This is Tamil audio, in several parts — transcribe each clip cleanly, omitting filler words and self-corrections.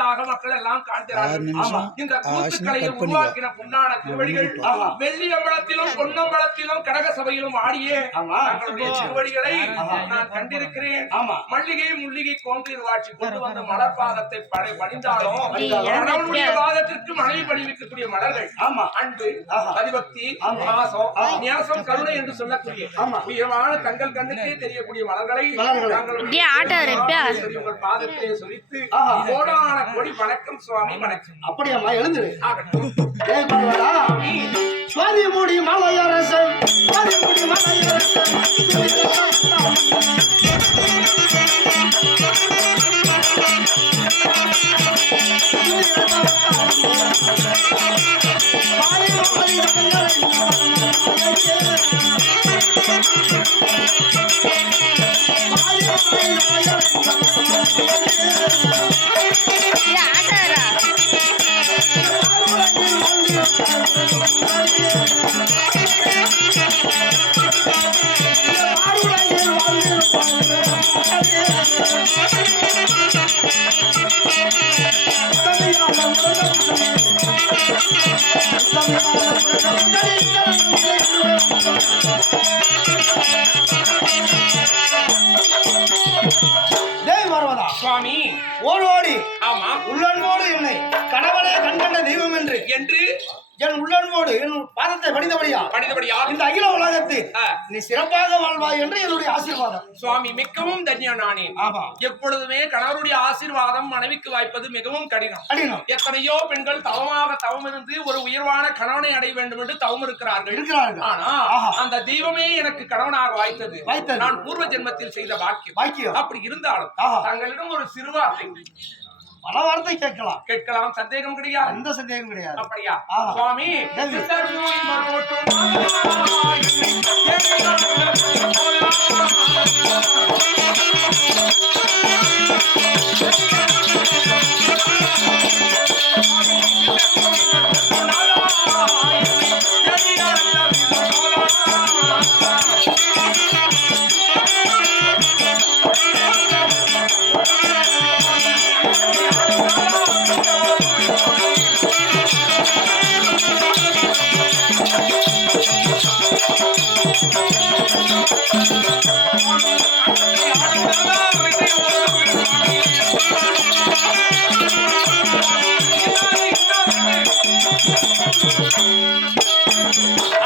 கூத்தாக மக்கள் எல்லாம் காண்கிறார்கள். இந்த கூத்துக்கலையை உருவாக்கின பொன்னான திருவடிகள் வெள்ளி அம்பலத்திலும் பொன்னம்பலத்திலும் கடக சபையிலும் ஆடியே தங்களுடைய திருவடிகளை நான் கண்டிருக்கிறேன். மல்லிகை முள்ளிகை கோன்றில் வாட்சி கொண்டு வந்த மலர் பாதத்தை பணிந்தாலும் கணவனுடைய பாதத்திற்கு மனைவி பணிவிக்கக்கூடிய மலர்கள் அன்பு, அதிபக்தி, பாசம், நியாசம், கருணை என்று சொல்லக்கூடிய உயர்வான தங்கள் கண்ணுக்கே தெரியக்கூடிய மலர்களை உங்கள் பாதத்திலே சொல்லித்து கோடான கோடி வணக்கம் சுவாமி வணக்கம். அப்படியம்மா எழுந்துரு. சுவாமி மூடி மலையரசன், சுவாமி மூடி மலையரசன், சுவாமி ஓடோடி ஆமா உள்ளன்போடு என்னை கணவனே கண்கண்ட தெய்வம் என்று என் உள்ளன்போடு என் பாதத்தை படித்தபடியா இந்த அகில உலகத்தில் நீ சிறப்பாக வாழ்வாய் என்று என்னுடைய ஆசீர்வாதம். சுவாமி மிகவும் தன்யம் நானே. எப்பொழுதுமே கணவருடைய ஆசீர்வாதம் மனைவிக்கு வாய்ப்பது மிகவும் கடினம். எத்தனையோ பெண்கள் தவம் இருந்து ஒரு உயர்வான கணவனை அடைய வேண்டும் என்று தவம் இருக்கிறார்கள். ஆனா அந்த தெய்வமே எனக்கு கணவனாக வாய்த்தது நான் பூர்வ ஜென்மத்தில் செய்த பாக்கியம். அப்படி இருந்தாலும் தங்களிடம் ஒரு சிறுவார்த்தை, பல வார்த்தை கேட்கலாம், சந்தேகம் கிடையாது. எந்த சந்தேகம் கிடையாது. அப்படியா சுவாமி?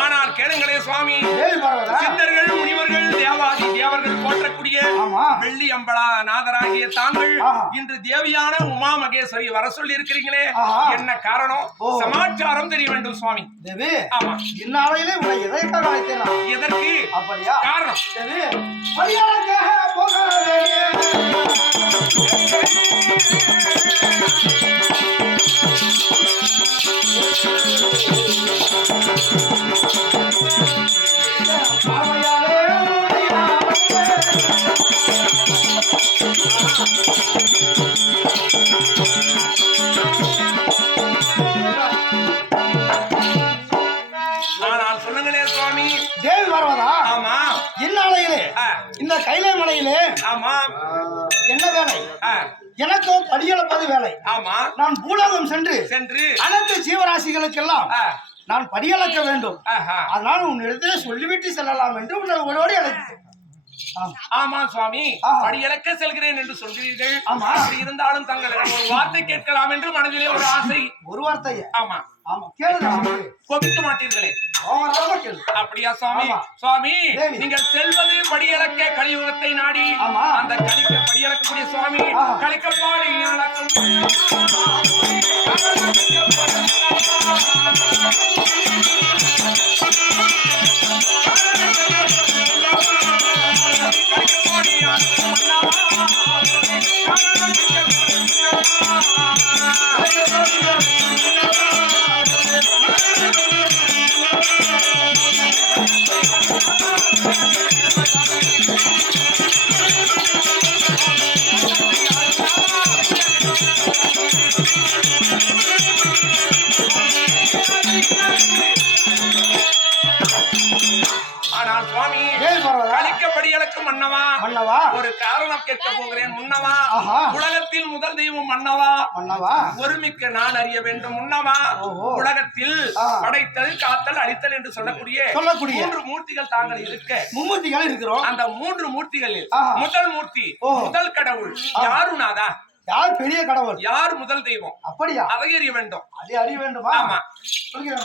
ஆனால் கேளுங்களே சுவாமி, சித்தர்கள், முனிவர்கள், தேவாதி தேவர்கள் போற்றக்கூடிய வெள்ளி அம்பலா நாதராகிய தாங்கள் இன்று தேவியான உமா மகேஸ்வரி வர சொல்லி இருக்கிறீங்களே, என்ன காரணம்? சமாச்சாரம் தெரிய வேண்டும் சுவாமி. ஆமா, இந்நாளையிலே உன்னை எதற்காக அழைத்தேன்? எதற்கு? அப்படியா? காரணம் இந்த கைலை மலையிலே என்ன வேலை? எனக்கும் படியளப்பது வேலை. நான் பூலோகம் சென்று அனைத்து ஜீவராசிகளுக்கெல்லாம் நான் படியளக்க வேண்டும். அதனால உன்னிடத்திலே சொல்லிவிட்டு செல்லலாம் என்று உன்னை ஒருவரை அழைத்தேன். ஆமா சுவாமி, படியளக்க செல்கிறேன் என்று சொல்கிறீர்கள். அப்படி இருந்தாலும் தங்களிடம் ஒரு வார்த்தை கேட்கலாம் என்று மனதிலே ஒரு ஆசை. ஒரு வார்த்தை? ஆமா. கோபிக்க மாட்டீர்களே? அப்படியா சுவாமி? சுவாமி, நீங்கள் செல்வது படியளக்க கலியுகத்தை நாடி. அந்த படியளக்கக்கூடிய சுவாமி கலிக்கப்பாடி மன்னவா ஒரு காரணம் கேட்க போகிறேன் முன்னவா. ஆஹா. உலகத்தில் முதல் தெய்வம் மன்னவா. மன்னவா. ஒருமிக்க நான் அறிய வேண்டும் முன்னவா. உலகத்தில் படைத்தல் காத்தல் அழித்தல் என்று சொல்லக்கூடிய 3 மூர்த்திகள் தாங்கள் இருக்க மும்மூர்த்திகள் இருக்கிறோம். அந்த 3 மூர்த்திகளில் முதல் மூர்த்தி முதல் கடவுள் யாரு நாதா? யார் பெரிய கடவுள்? யார் முதல் தெய்வம்? அப்படியா? அதை அறிய வேண்டும். அதை அறிய வேண்டுமா? ஆமா. சொல்கிறேன்.